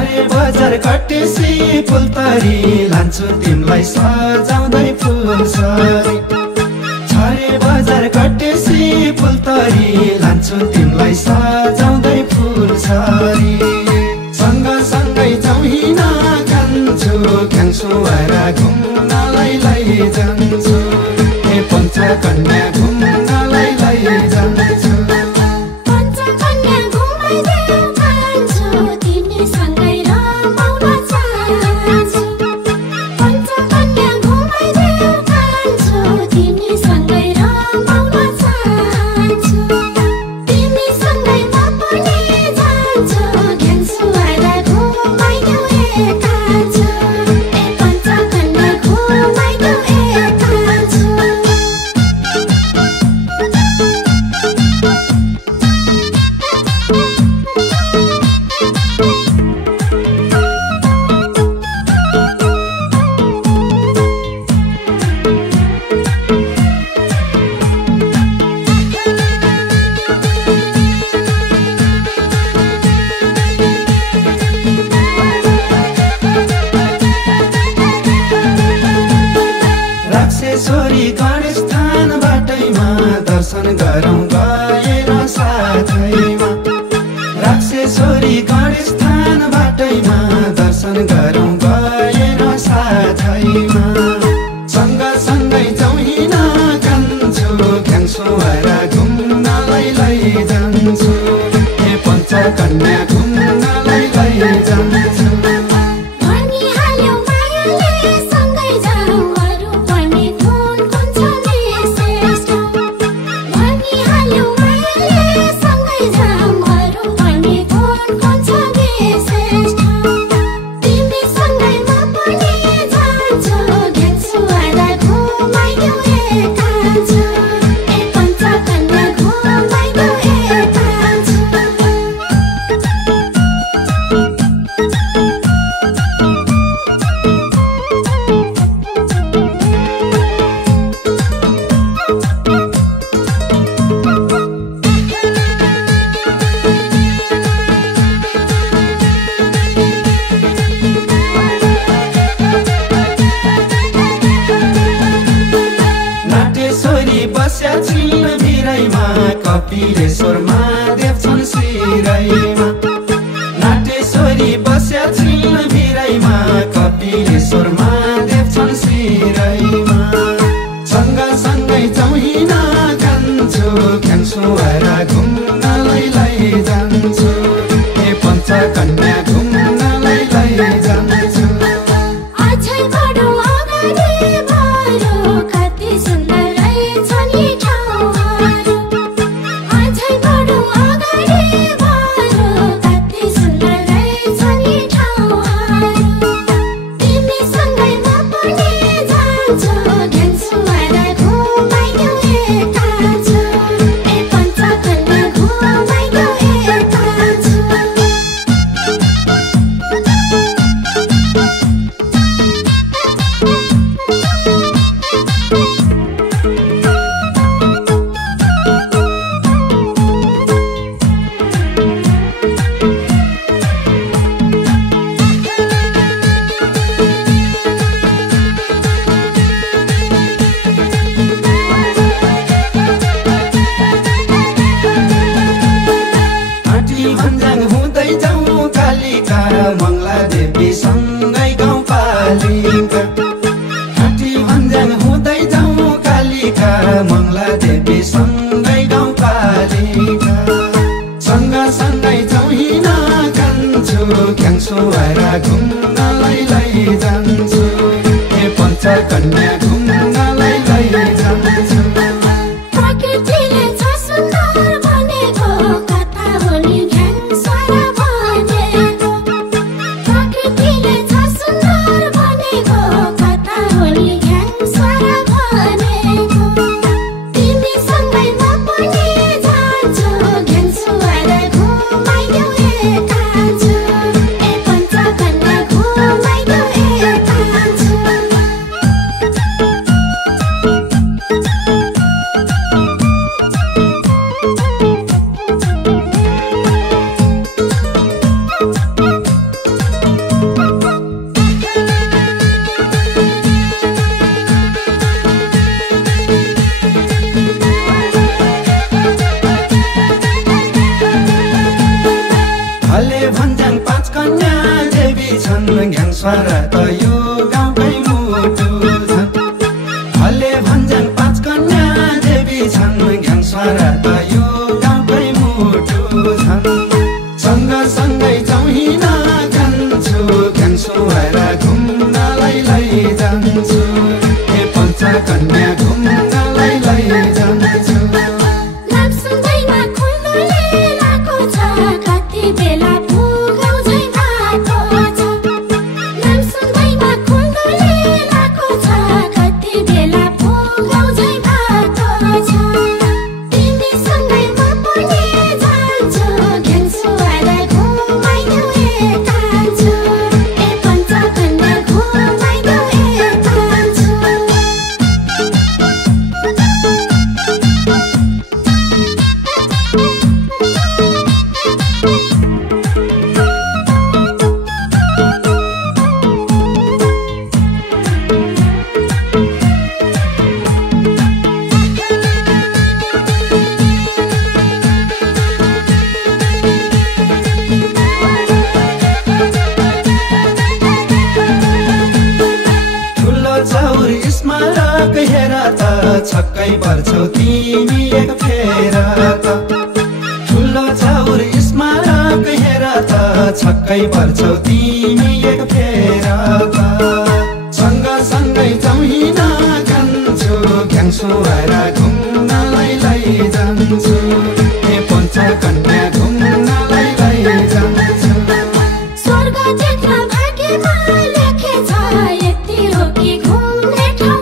छारे बजार कटेसी फुलतरी लान्छु तिमलाई सजाउँदै फुलसरी छारे बजार कटेसी फुलतरी लान्छु तिमलाई सजाउँदै फुलसरी सँगसँगै जाउँ हिँड खान्छु क्याङ्सो भएर घुम्नलाई लैजान्छु ए पञ्चकन्या घुम्नलाई लैजान्छु राक्षेश्वरी गणेश थान बाटैमा दर्शन गरौँ गएर साथैमा राक्षेश्वरी गणेश थान बाटैमा दर्शन गरौँ गएर साथैमा सँगसँगै जाउँ हिँड खान्छु क्याङ्सो भएर घुम्नलाई लैजान्छु ए पञ्चकन्या घुम्नलाई लैजान्छु बस्या छिन् भिरैमा कपिलेश्वर महादेव छन् शिरैमा नाटेश्वरी बस्या छिन् भिरैमा कपिलेश्वर महादेव छन् शिरैमा सँगसँगै जाउँ हिँड खान्छु क्याङ्सो भएर घुम्नलाई लैजान्छु ए पञ्चकन्या घुम्नलाई लैजान्छु मङ्गला देवी सँगै गाउँपालिका हाटी भन्ज्याङ हुँदै जाउँ कालिका मङ्गला देवी सँगै गाउँपालिका सँगसँगै जाउँ हिँड खान्छु क्याङ्सो भएर घुम्नलाई लैजान्छु ए पञ्चकन्या घुम्नलाई लैजान्छु घ्याङस्वार त यो गाउँकै मुटु छन् भले भन्ज्याङ पाँच कन्या देवी छन् घ्याङस्वार त यो गाउँकै मुटु छन् सँगसँगै चौहिन जान्छु घ्याङस्वार घुम्नलाई लैजान्छु हे पञ्चकन्या घुम्नलाई लैजान्छु छक्कै पर्छौ तिमी एक फेर त ठुलो चाउर स्मारक हेर त छक्कै पर्छौ तिमी एक फेर त सँगसँगै चौहिन जान्छु घ्याङस्वार घुम्नलाई लैजान्छु हे पञ्चकन्या घुम्नलाई लैजान्छु स्वर्ग देख्न भाग्यमा लेखेछ यति हो कि घुम्ने ठाउँ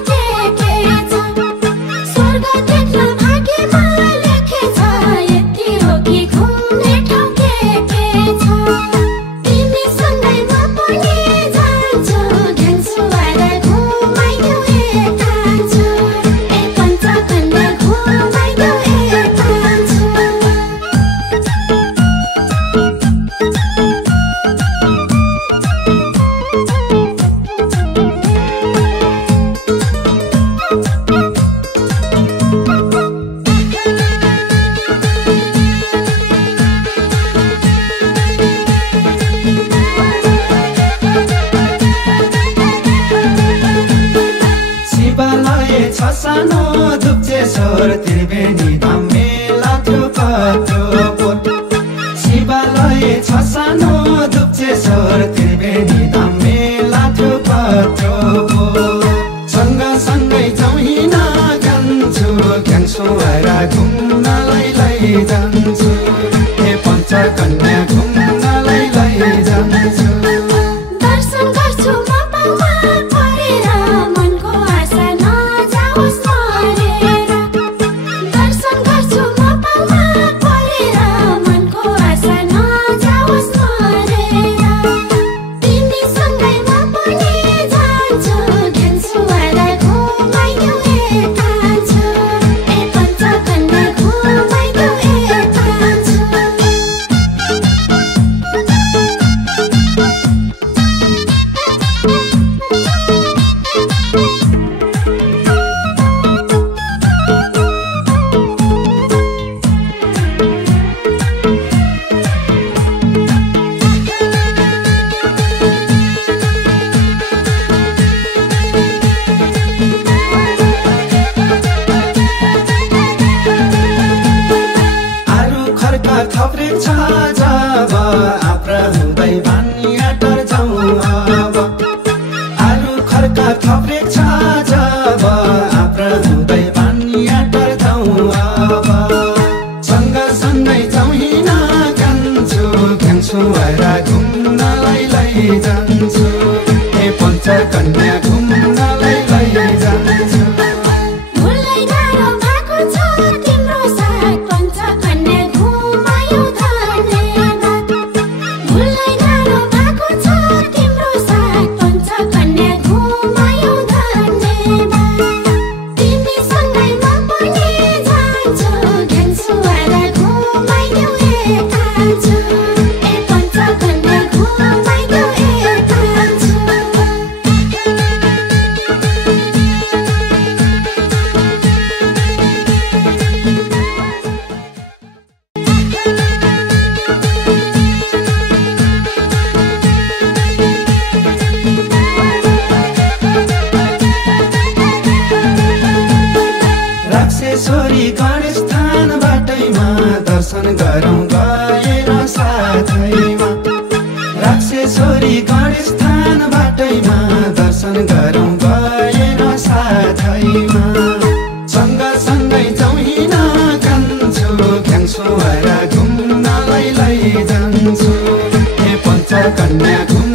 सानो धुप्चेश्वर त्रिवेणी धाम मेला थियो पत्रोपोट शिवालय छ सानो धुप्चेश्वर त्रिवेणी धाम मेला थियो पत्रोपोट सँगसँगै चौहिन जान्छु घ्याङस्वार घुम्नलाई लैजान्छु हे पञ्चकन्या घुम्नलाई लैजान्छु थप्रेक छ जब आफ्रा हुँदै भानिया टर जाउँ अब आलु खर्का थप्रेक छ जब आफ्रा हुँदै भानिया टर जाउँ अब सँगसँगै चौहिन जान्छु घ्याङस्वार घुम्नलाई लैजान्छु हे पञ्चकन्या घुम्नलाई लैजान्छु कन्या घुम्ने